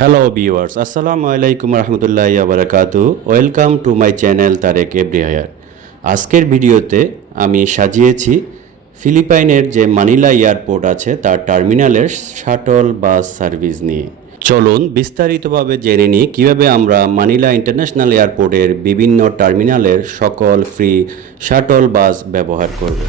Hello viewers আসসালামু আলাইকুম রহমতুল্লাহ বারাকাতু welcome to my channel Tarek everywhere আজকের ভিডিওতে আমি সাজিয়েছি ফিলিপাইনের যে মানিলা এয়ারপোর্ট আছে, তার টার্মিনালের শাটল বাস সার্ভিস নিয়ে। চলুন বিস্তারিতভাবে জেনে নিই কীভাবে আমরা মানিলা ইন্টারন্যাশনাল এয়ারপোর্টের বিভিন্ন টার্মিনালের সকল ফ্রি শাটল বাস ব্যবহার করব।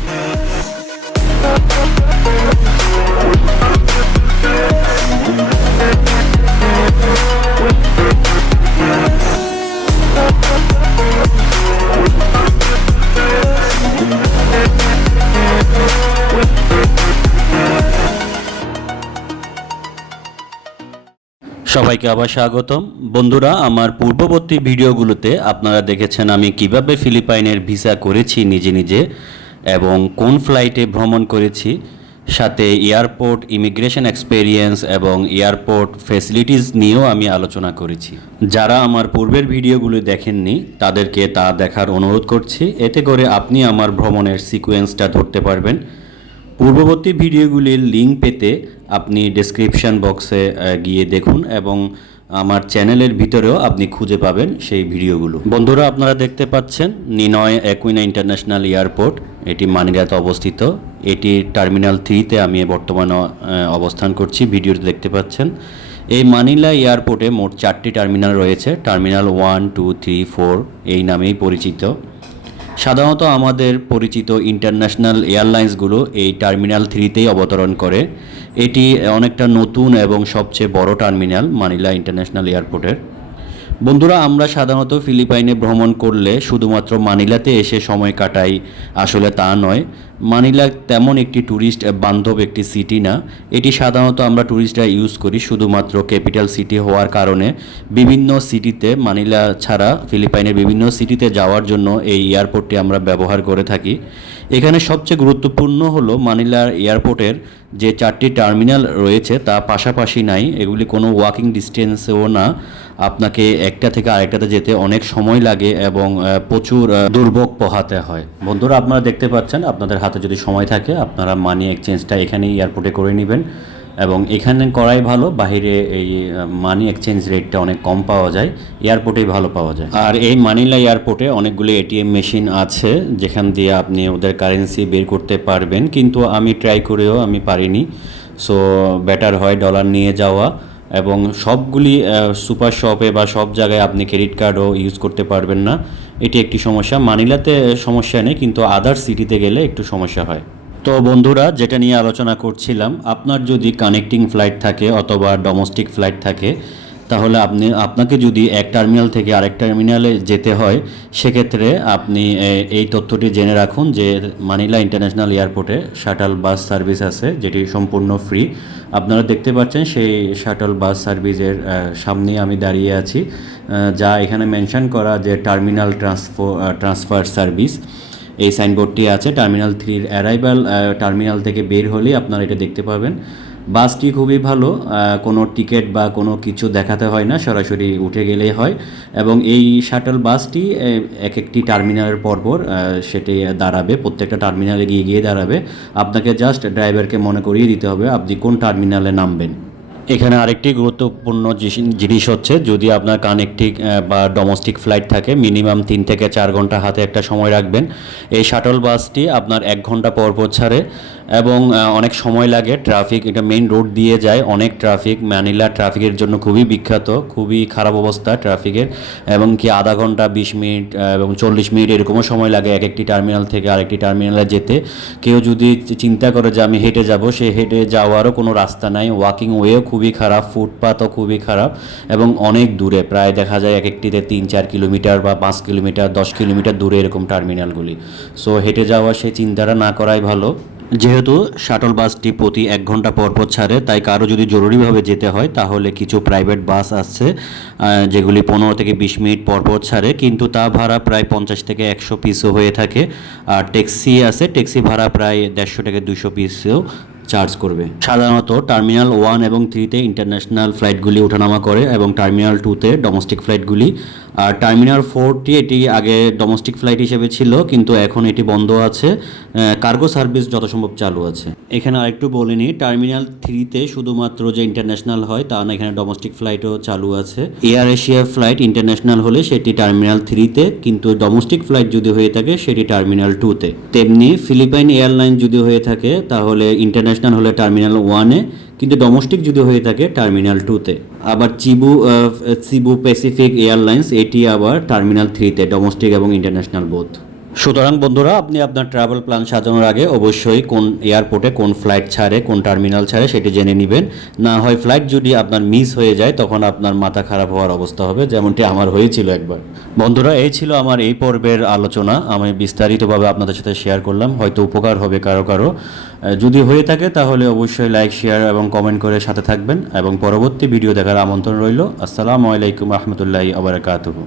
সবাইকে আবার স্বাগতম। বন্ধুরা, আমার পূর্ববর্তী ভিডিওগুলোতে আপনারা দেখেছেন আমি কীভাবে ফিলিপাইনের ভিসা করেছি নিজে নিজে এবং কোন ফ্লাইটে ভ্রমণ করেছি, সাথে এয়ারপোর্ট ইমিগ্রেশন এক্সপেরিয়েন্স এবং এয়ারপোর্ট ফেসিলিটিস নিয়েও আমি আলোচনা করেছি। যারা আমার পূর্বের ভিডিওগুলো দেখেননি, তাদেরকে তা দেখার অনুরোধ করছি। এতে করে আপনি আমার ভ্রমণের সিকোয়েন্সটা ধরতে পারবেন। পূর্ববর্তী ভিডিওগুলির লিঙ্ক পেতে আপনি ডেসক্রিপশন বক্সে গিয়ে দেখুন এবং আমার চ্যানেলের ভিতরেও আপনি খুঁজে পাবেন সেই ভিডিওগুলো। বন্ধুরা, আপনারা দেখতে পাচ্ছেন নিনয় একুইনা ইন্টারন্যাশনাল এয়ারপোর্ট এটি মানিলাতে অবস্থিত। এটি টার্মিনাল থ্রিতে আমি বর্তমানে অবস্থান করছি। ভিডিওতে দেখতে পাচ্ছেন, এই মানিলা এয়ারপোর্টে মোট চারটি টার্মিনাল রয়েছে। Terminal one two three four এই নামেই পরিচিত। সাধারণত আমাদের পরিচিত ইন্টারন্যাশনাল এয়ারলাইন্সগুলো এই টার্মিনাল থ্রিতেই অবতরণ করে। এটি অনেকটা নতুন এবং সবচেয়ে বড় টার্মিনাল মানিলা ইন্টারন্যাশনাল এয়ারপোর্টের বন্ধুরা, আমরা সাধারণত ফিলিপাইনে ভ্রমণ করলে শুধুমাত্র মানিলাতে এসে সময় কাটাই, আসলে তা নয়। মানিলা তেমন একটি ট্যুরিস্ট বান্ধব একটি সিটি না। এটি সাধারণত আমরা ট্যুরিস্টরা ইউজ করি শুধুমাত্র ক্যাপিটাল সিটি হওয়ার কারণে। বিভিন্ন সিটিতে মানিলা ছাড়া ফিলিপাইনের বিভিন্ন সিটিতে যাওয়ার জন্য এই এয়ারপোর্টটি আমরা ব্যবহার করে থাকি। এখানে সবচেয়ে গুরুত্বপূর্ণ হলো মানিলার এয়ারপোর্টের যে চারটি টার্মিনাল রয়েছে, তা পাশাপাশি নাই। এগুলি কোনো ওয়াকিং ডিস্টেন্সেও না। আপনাকে একটা থেকে আরেকটাতে যেতে অনেক সময় লাগে এবং প্রচুর দুর্ভোগ পোহাতে হয়। বন্ধুরা, আপনারা দেখতে পাচ্ছেন, আপনাদের হাতে যদি সময় থাকে, আপনারা মানি এক্সচেঞ্জটা এখানেই এয়ারপোর্টে করে নেবেন। এবং এখানে করাই ভালো বাইরে এই মানি এক্সচেঞ্জ রেটটা অনেক কম পাওয়া যায় এয়ারপোর্টেই ভালো পাওয়া যায়। আর এই মানিলা এয়ারপোর্টে অনেকগুলো এটিএম মেশিন আছে, যেখান দিয়ে আপনি ওদের কারেন্সি বের করতে পারবেন। কিন্তু আমি ট্রাই করেও আমি পারিনি। সো বেটার হয় ডলার নিয়ে যাওয়া। এবং সবগুলি সুপার শপে বা সব জায়গায় আপনি ক্রেডিট কার্ডও ইউজ করতে পারবেন না। এটি একটি সমস্যা। মানিলাতে সমস্যা নেই, কিন্তু আদার সিটিতে গেলে একটু সমস্যা হয়। তো বন্ধুরা, যেটা নিয়ে আলোচনা করছিলাম, আপনার যদি কানেক্টিং ফ্লাইট থাকে অথবা ডোমেস্টিক ফ্লাইট থাকে তাহলে আপনি, আপনাকে যদি এক টার্মিনাল থেকে আরেক টার্মিনালে যেতে হয়, সেক্ষেত্রে আপনি এই তথ্যটি জেনে রাখুন যে মানিলা ইন্টারন্যাশনাল এয়ারপোর্টে শাটল বাস সার্ভিস আছে, যেটি সম্পূর্ণ ফ্রি আপনারা দেখতে পাচ্ছেন সেই শাটল বাস সার্ভিসের সামনে আমি দাঁড়িয়ে আছি যা এখানে মেনশন করা যে টার্মিনাল ট্রান্সফো ট্রান্সফার সার্ভিস এই সাইনবোর্ডটি আছে টার্মিনাল থ্রির অ্যারাইভাল টার্মিনাল থেকে বের হলেই আপনারা এটা দেখতে পাবেন। বাসটি খুবই ভালো কোনো টিকিট বা কোনো কিছু দেখাতে হয় না, সরাসরি উঠে গেলেই হয় এবং এই শাটল বাসটি এক একটি টার্মিনালের পরপর সেটি দাঁড়াবে, প্রত্যেকটা টার্মিনালে গিয়ে গিয়ে দাঁড়াবে। আপনাকে জাস্ট ড্রাইভারকে মনে করিয়ে দিতে হবে, আপনি কোন টার্মিনালে নামবেন। এখানে আরেকটি গুরুত্বপূর্ণ জিনিস- হচ্ছে যদি আপনার কানেক্টিং বা ডোমেস্টিক ফ্লাইট থাকে, মিনিমাম তিন থেকে চার ঘণ্টা হাতে একটা সময় রাখবেন। এই শাটল বাসটি আপনার এক ঘণ্টা পর পর ছাড়ে এবং অনেক সময় লাগে। ট্রাফিক, এটা মেইন রোড দিয়ে যায়। অনেক ট্রাফিক, ম্যানিলা ট্রাফিকের জন্য খুবই বিখ্যাত, খুবই খারাপ অবস্থা ট্রাফিকের। এবং কি আধা ঘণ্টা, বিশ মিনিট এবং চল্লিশ মিনিট এরকমও সময় লাগে এক একটি টার্মিনাল থেকে আরেকটি টার্মিনালে যেতে। কেউ যদি চিন্তা করে যে আমি হেঁটে যাব, সে হেঁটে যাওয়ারও কোনো রাস্তা নাই। ওয়াকিং ওয়েও খুবই খারাপ ফুটপাথও খুবই খারাপ এবং অনেক দূরে, প্রায় দেখা যায় এক একটিতে তিন চার কিলোমিটার বা পাঁচ কিলোমিটার, দশ কিলোমিটার দূরে এরকম টার্মিনালগুলি। সো হেঁটে যাওয়া সেই চিন্তাটা না করাই ভালো। যেহেতু শাটল বাসটি প্রতি এক ঘণ্টা পর পর ছাড়ে, তাই কারও যদি জরুরিভাবে যেতে হয়, তাহলে কিছু প্রাইভেট বাস আসছে যেগুলি পনেরো থেকে বিশ মিনিট পর পর ছাড়ে, কিন্তু তা ভাড়া প্রায় পঞ্চাশ থেকে একশো পিসও হয়ে থাকে। আর ট্যাক্সি আছে, ট্যাক্সি ভাড়া প্রায় দেড়শো থেকে দুশো পিসেও চার্জ করবে। সাধারণত টার্মিনাল ওয়ান এবং থ্রিতে ইন্টারন্যাশনাল ফ্লাইটগুলি ওঠানামা করে এবং টার্মিনাল টুতে ডোমেস্টিক ফ্লাইটগুলি। আর টার্মিনাল ফোরটি এটি আগে ডোমেস্টিক ফ্লাইট হিসেবে ছিল, কিন্তু এখন এটি বন্ধ আছে। কার্গো সার্ভিস যত সম্ভব চালু আছে। এখানে আরেকটু বলে নিই, টার্মিনাল থ্রিতে শুধুমাত্র যে ইন্টারন্যাশনাল হয়, তা না, এখানে ডোমেস্টিক ফ্লাইটও চালু আছে। এয়ার এশিয়া ফ্লাইট ইন্টারন্যাশনাল হলে সেটি টার্মিনাল থ্রিতে, কিন্তু ডোমেস্টিক ফ্লাইট যদি হয়ে থাকে, সেটি টার্মিনাল টুতে। তেমনি ফিলিপাইন এয়ারলাইন যদি হয়ে থাকে, তাহলে ইন্টারন্যাশনাল হলে টার্মিনাল ওয়ানে কিন্তু ডোমেস্টিক যদি হয়ে থাকে টার্মিনাল টুতে আবার চিবু সিবু প্যাসিফিক এয়ারলাইন্স এটি আবার টার্মিনাল থ্রিতে ডোমেস্টিক এবং ইন্টারন্যাশনাল বোথ সুতরাং বন্ধুরা, আপনি আপনার ট্রাভেল প্ল্যান সাজানোর আগে অবশ্যই কোন এয়ারপোর্টে কোন ফ্লাইট ছাড়ে, কোন টার্মিনাল ছাড়ে সেটি জেনে নেবেন। না হয় ফ্লাইট যদি আপনার মিস হয়ে যায়, তখন আপনার মাথা খারাপ হওয়ার অবস্থা হবে, যেমনটি আমার হয়েছিল একবার। বন্ধুরা, এই ছিল আমার এই পর্বের আলোচনা। আমি বিস্তারিতভাবে আপনাদের সাথে শেয়ার করলাম। হয়তো উপকার হবে কারও কারও। যদি হয়ে থাকে, তাহলে অবশ্যই লাইক শেয়ার এবং কমেন্ট করে সাথে থাকবেন। এবং পরবর্তী ভিডিও দেখার আমন্ত্রণ রইল। আসসালামু আলাইকুম রহমতুল্লাহি আবরাকাতুহু।